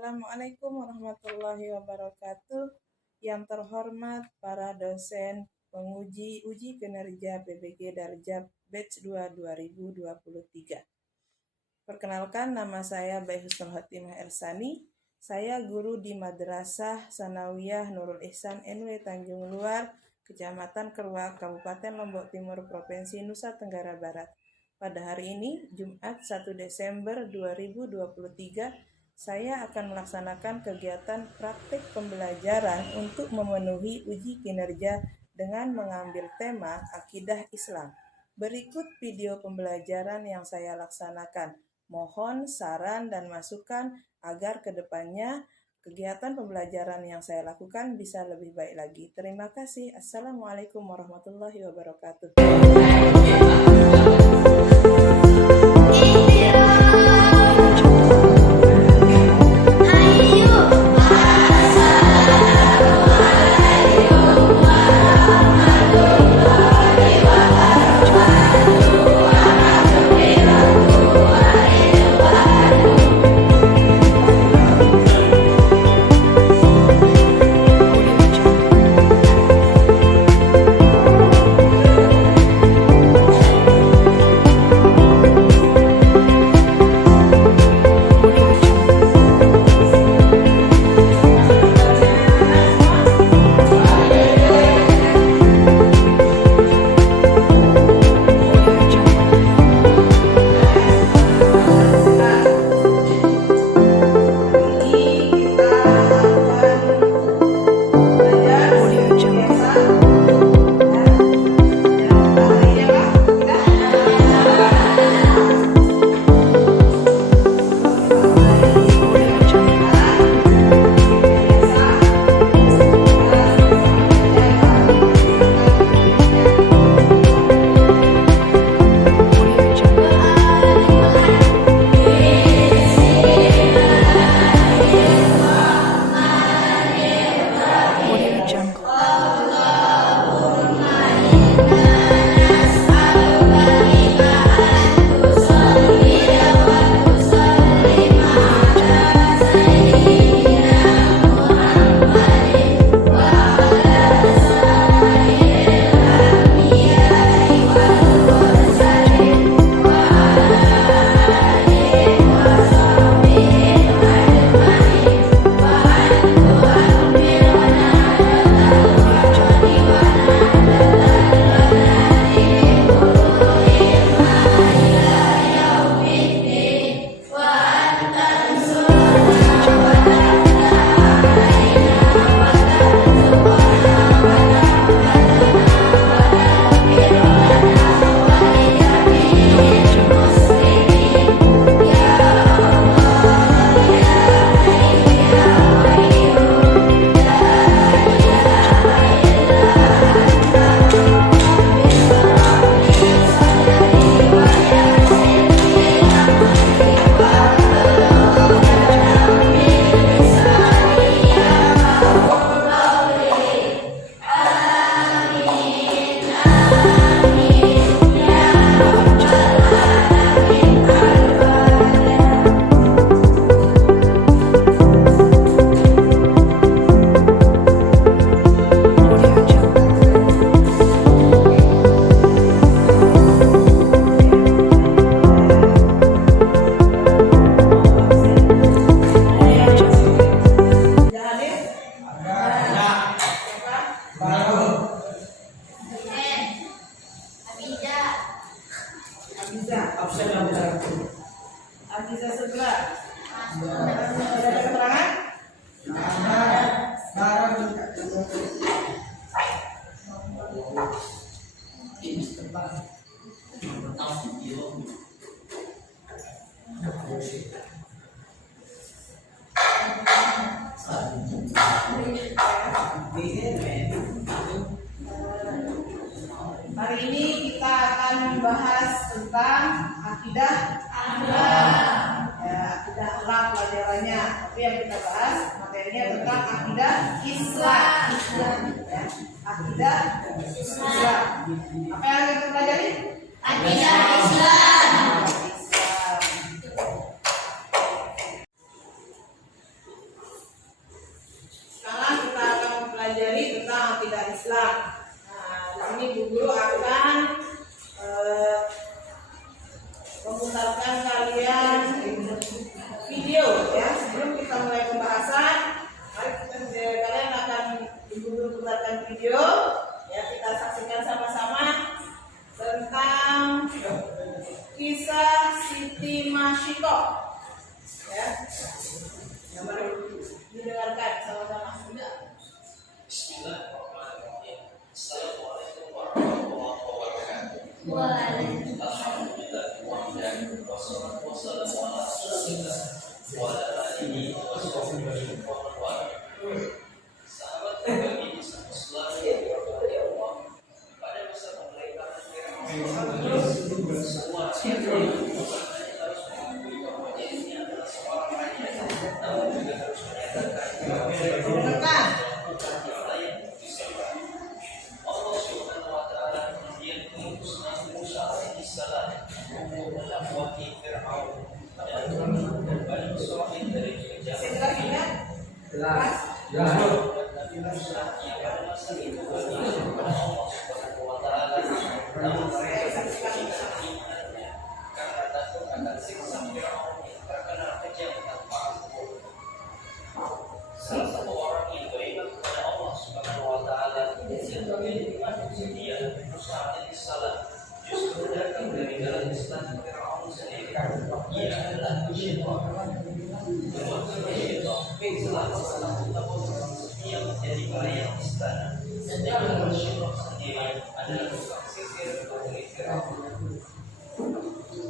Assalamualaikum warahmatullahi wabarakatuh. Yang terhormat para dosen penguji uji kinerja PBG Darjab Batch 2 2023. Perkenalkan, nama saya Bae Husnul Khotimah Ersani. Saya guru di Madrasah Sanawiyah Nurul Ihsan NW Tanjung Luar, Kecamatan Kerwa, Kabupaten Lombok Timur, Provinsi Nusa Tenggara Barat. Pada hari ini, Jumat 1 Desember 2023, saya akan melaksanakan kegiatan praktik pembelajaran untuk memenuhi uji kinerja dengan mengambil tema Akidah Islam. Berikut video pembelajaran yang saya laksanakan. Mohon saran dan masukan agar kedepannya kegiatan pembelajaran yang saya lakukan bisa lebih baik lagi. Terima kasih. Assalamualaikum warahmatullahi wabarakatuh. Aziza segera. Ada keterangan? Hari ini kita akan membahas tentang akidah akidah akhlak pelajarannya. Tapi yang kita bahas materinya tentang akidah Islam. Ya, akidah Islam. Apa yang kita pelajari? Akidah Islam. Kisah Siti Masyito. Ya. Yang baru didengarkan sama-sama. Bismillahirrahmanirrahim. Assalamualaikum warahmatullahi wabarakatuh. Alhamdulillah wassalatu wassalamu ala Rasulillah wa ala alihi wa sahbihi wa man wala. Sahabat kami Islam yang dirahmati Allah, pada masa pemerintahan Firaun semua yang harus mengakui bahwa dirinya adalah seorang raja, namun juga harus menyatakan Allah Subhanahu wa taala kemudian mengutus Nabi Musa alaihissalam untuk melakwati Firaun dan Bani Israil dari kejahatan. Nabi Musa yang pada masa itu beriman kepada Allah Subhanahu wa taala, namun mereka tidak berimannya karena takut akan siksa Firaun yang terkenal kejam tanpa ampun. Salah satu orang yang beriman kepada Allah Subhanahu wa taala yang menjadi manusia dia Musa alaihissalam justru datang dari dalam istana Firaun sendiri. Ia adalah Syaitan. Syaitan salah satu tahun yang menjadi pelayan istana. Sedangkan Syaitan sendiri adalah tukang sihir dari Firaun.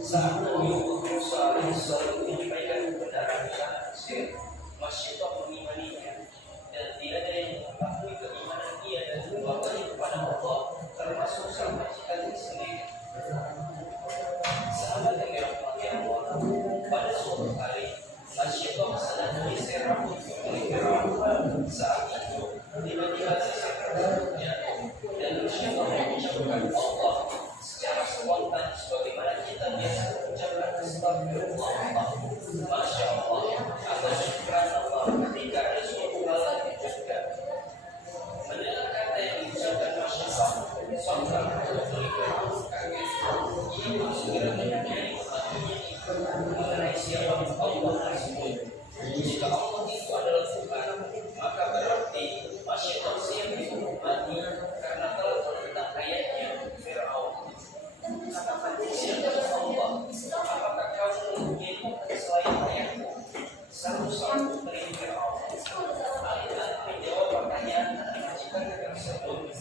Saat Nabi Musa alaihissalam menyampaikan kebenaran rencana sihir, Syaitan mengimaninya dan tidak ada yang mengakui keimanan ia dan kebaktiannya kepada Allah, termasuk sang majikannya sendiri. Sahabat yang dirahmati Allah, pada suatu hari Syaitan sedang menyisir rambut oleh Firaun. Saat itu tiba-tiba sisir rambutnya dan Syaitan mengucapkan Allah secara spontan sebagaimana kita biasa mengucapkan astagfirullah, masya Allah atau subhanallah ketika ada suatu hal yang diucapkan. Mendengar kata yang diucapkan masya Allah, sontak oleh Firaun kaget. Ia pun segera menyadari pembantunya itu mengenai siapa Allah tersebut. Jika Allah itu adalah Tuhan, maka berarti Syaitan siap dihukum mati karena telah menentang ayatnya Firaun. Siapa Allah? Apakah kamu mempunyai Tuhan selain ayatku? Satu-satu dari Firaun. Alih-alih menjawab pertanyaan majikan tersebut.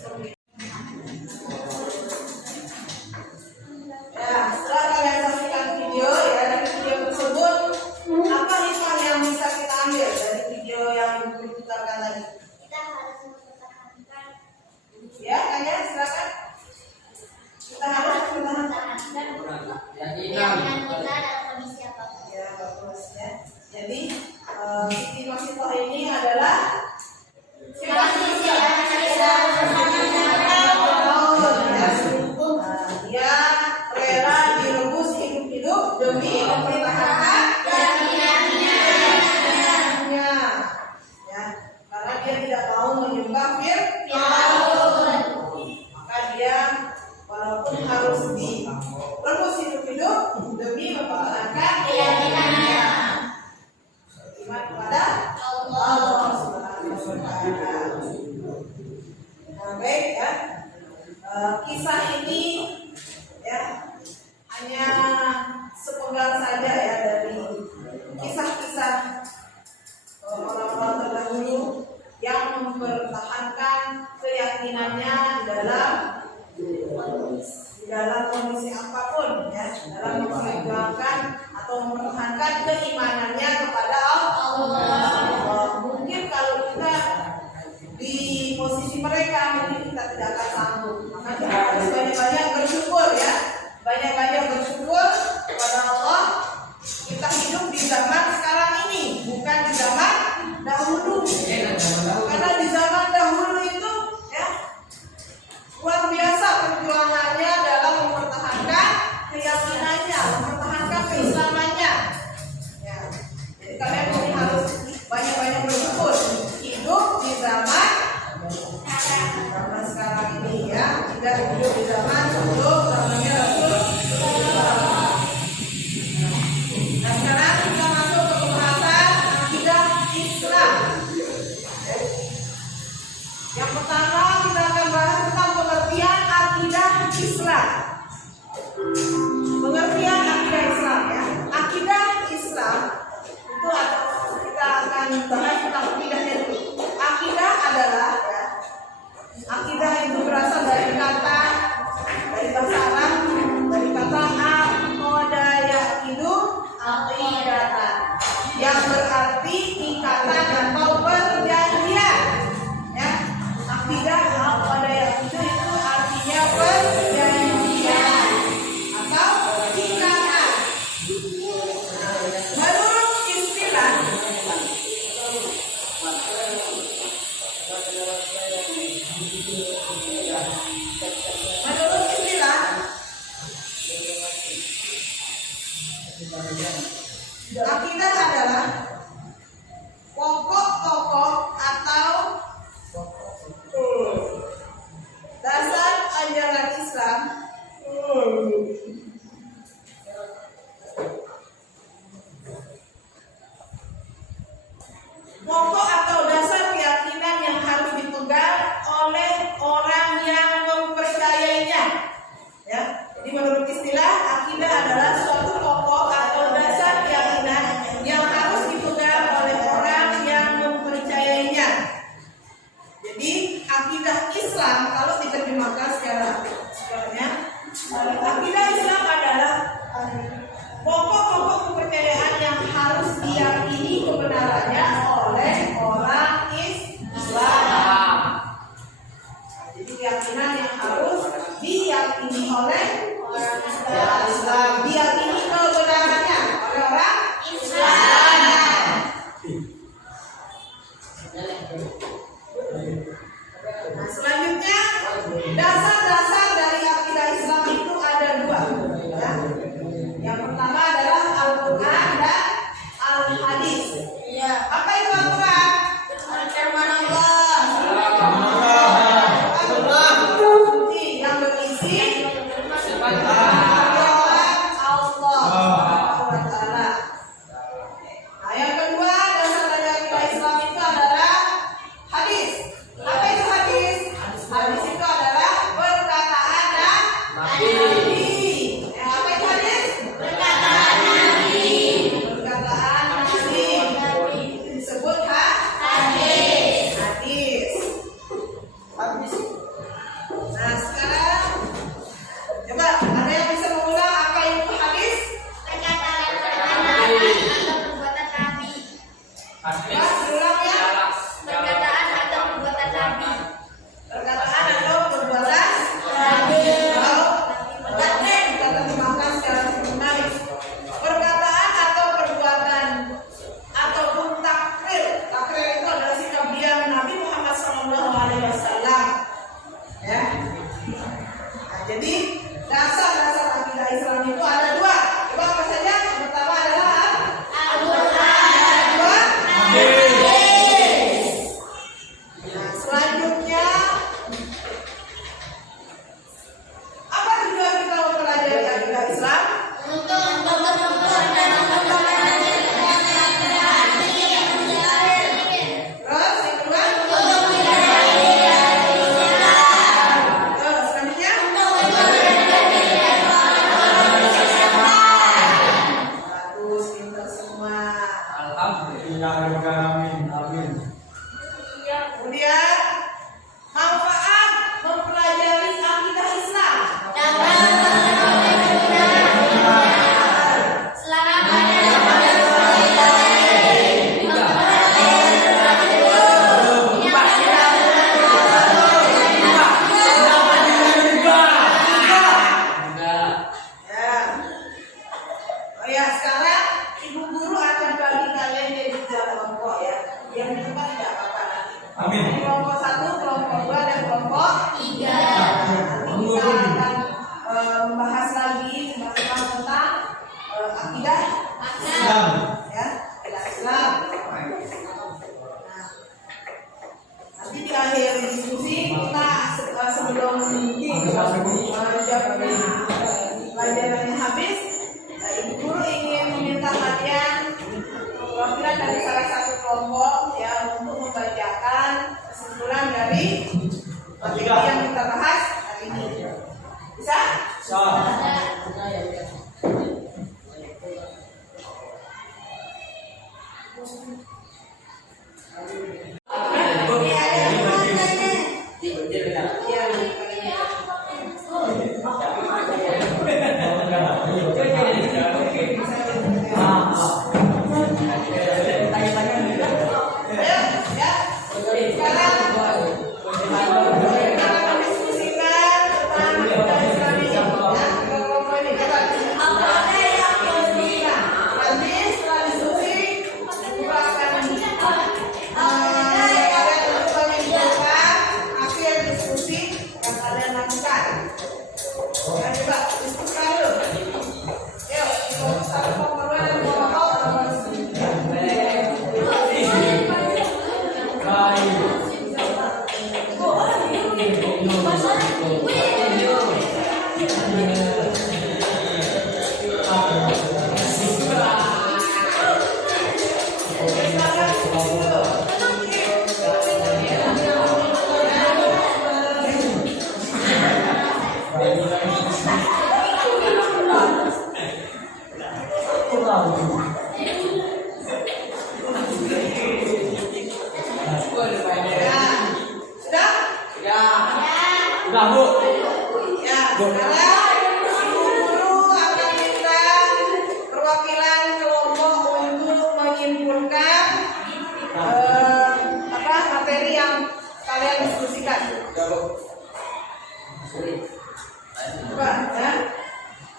Ya, setelah kalian saksikan video ya, dari video tersebut apa hikmah yang bisa kita ambil dari video yang diputarkan tadi? Kita harus mempertahankan Ya, kalian silakan. Kita harus mempertahankan. keyakinan kita dalam kondisi apapun. Ya, bagus ya. Jadi Siti Masyito ini adalah dia rela direbus hidup-hidup demi mempertahankan keyakinannya. Ya, karena dia tidak mau menyembah Firaun. Maka dia walaupun harus direbus hidup-hidup demi mempertahankan keyakinannya. Iman kepada Allah Subhanahu wa taala. Nah, baik ya. Kisah ini ya hanya sepenggal saja ya dari kisah-kisah orang-orang terdahulu yang mempertahankan keyakinannya di dalam kondisi apapun ya, dalam memperjuangkan atau mempertahankan keimanannya kepada Allah. Mungkin kalau kita di posisi mereka mungkin kita tidak akan sanggup. Maka kita harus banyak-banyak bersyukur ya, banyak-banyak bersyukur kepada Allah. Kita hidup di zaman sekarang ini, bukan di zaman dahulu. Karena di zaman dahulu itu ya luar biasa perjuangannya dalam mempertahankan keyakinannya, mempertahankan keislamannya. Ya. Akidah adalah pokok-pokok atau dasar ajaran Islam pokok atau dasar keyakinan yang harus dipegang oleh orang yang mempercayainya. Ya, jadi menurut istilah akidah adalah suatu pokok atau dasar keyakinan yang harus dipegang oleh orang yang mempercayainya. Jadi akidah Islam kalau diterjemahkan sebenarnya akidah Islam adalah pokok-pokok kepercayaan yang harus diyakini kebenarannya oleh orang Islam. Jadi keyakinan yang harus diyakini oleh orang Islam, diyakini kebenarannya oleh orang Islam. Nah, selanjutnya dasar-dasar dari akidah Islam itu ada dua. Ya. Yang pertama adalah Al-Quran dan Al-Hadis. Ya. Apa itu Al-Quran? Firman Allah. Yang berisi firman Allah Subhanahu wa Ta'ala. Nah, yang kedua dasar dari akidah Islam itu adalah hadis. Apa itu hadis? Hadis itu adalah perkataan dan Nabi. Apa itu hadis? Perkataan Nabi. Perkataan Nabi. Itu disebut hadis. Hadis. Nah, sekarang coba ada yang bisa mengulang apa itu hadis? Perkataan Nabi atau perbuatan Nabi. Coba diulang ya. Perkataan atau perbuatan Nabi. Perkataan atau perbuatan Nabi. Kita terjemahkan secara sempurna. Perkataan atau perbuatan ataupun takrir. Takrir itu adalah sikap diam Nabi Muhammad SAW. Ya. Nah, jadi dasar-dasar akidah Islam itu ada dua. Coba apa saja? Yang pertama adalah Al-Quran. yang kedua Hadis. Nah, selanjutnya apa tujuan kita mempelajari akidah Islam? Untuk mempertemukan dan mempelajari Terus yang kedua, untuk mempelajari terus selanjutnya, bagus, pintar semua. Amin. Kemudian manfaat mempelajari akidah Islam. Ya. Oh ya, sekarang ibu guru akan bagi kalian jadi dua kelompok ya. Yang di depan tidak apa-apa nanti. Amin. Kelompok 1, kelompok 2, dan kelompok 3. Nanti kita akan membahas lagi tentang akidah Islam. Ya, akidah Islam. Nah, nanti di akhir diskusi kita sebelum pelajarannya habis, ibu guru ingin Sudah? Udah, Bu. Ya, sekarang Ibu Guru akan minta perwakilan kelompok untuk menyimpulkan materi yang kalian diskusikan. Coba, ya.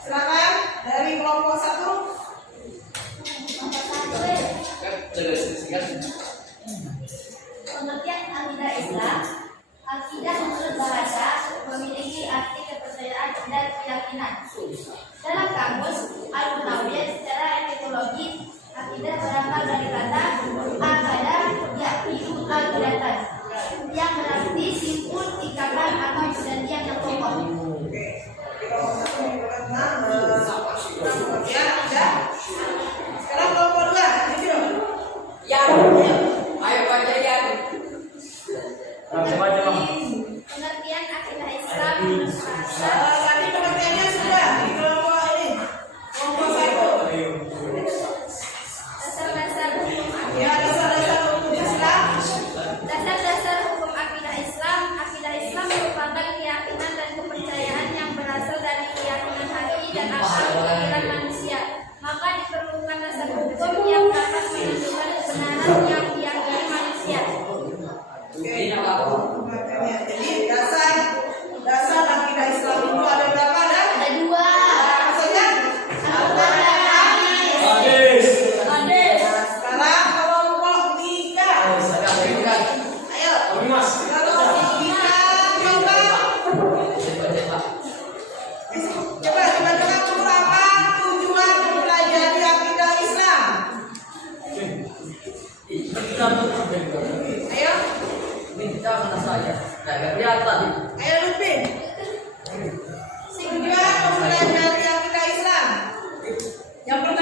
Silakan dari kelompok 1. Pengertian akidah Islam. Akidah menurut bahasa memiliki arti kepercayaan dan keyakinan. Dalam kamus Al-Munawwir secara etimologi, akidah berasal dari kata akadah yaitu al-qiyatan, yang berarti simpul, ikatan atau perjanjian yang kokoh. Oke, kelompok 1 menyimpulkan ya, ada. Sekarang kelompok 2, jujur. Ya. Ayo baca ya. Pengertian akidah Islam menurut bahasa. Tadi pengertiannya sudah di kelompok ini. Kelompok 1. Dasar-dasar hukum akidah. Ya, dasar-dasar hukum Islam. Dasar-dasar hukum akidah Islam. Akidah Islam merupakan keyakinan dan kepercayaan yang berasal dari keyakinan hati dan akal pikiran manusia. Maka diperlukan dasar hukum yang dapat menentukan kebenaran yang diyakini manusia. Oke, makanya jadi dasar akidah Islam itu ada berapa? Ada dua. Apa saja? Al-Quran. Hadis. Nah, sekarang kelompok 3. Ayo. Mas. Kelompok 3 coba. Coba dibacakan dulu apa tujuan mempelajari akidah Islam. Ayo, Minta mana saya? Kayak kelihatan. ayo Lutfi. Tujuan mempelajari akidah Islam. Yang pertama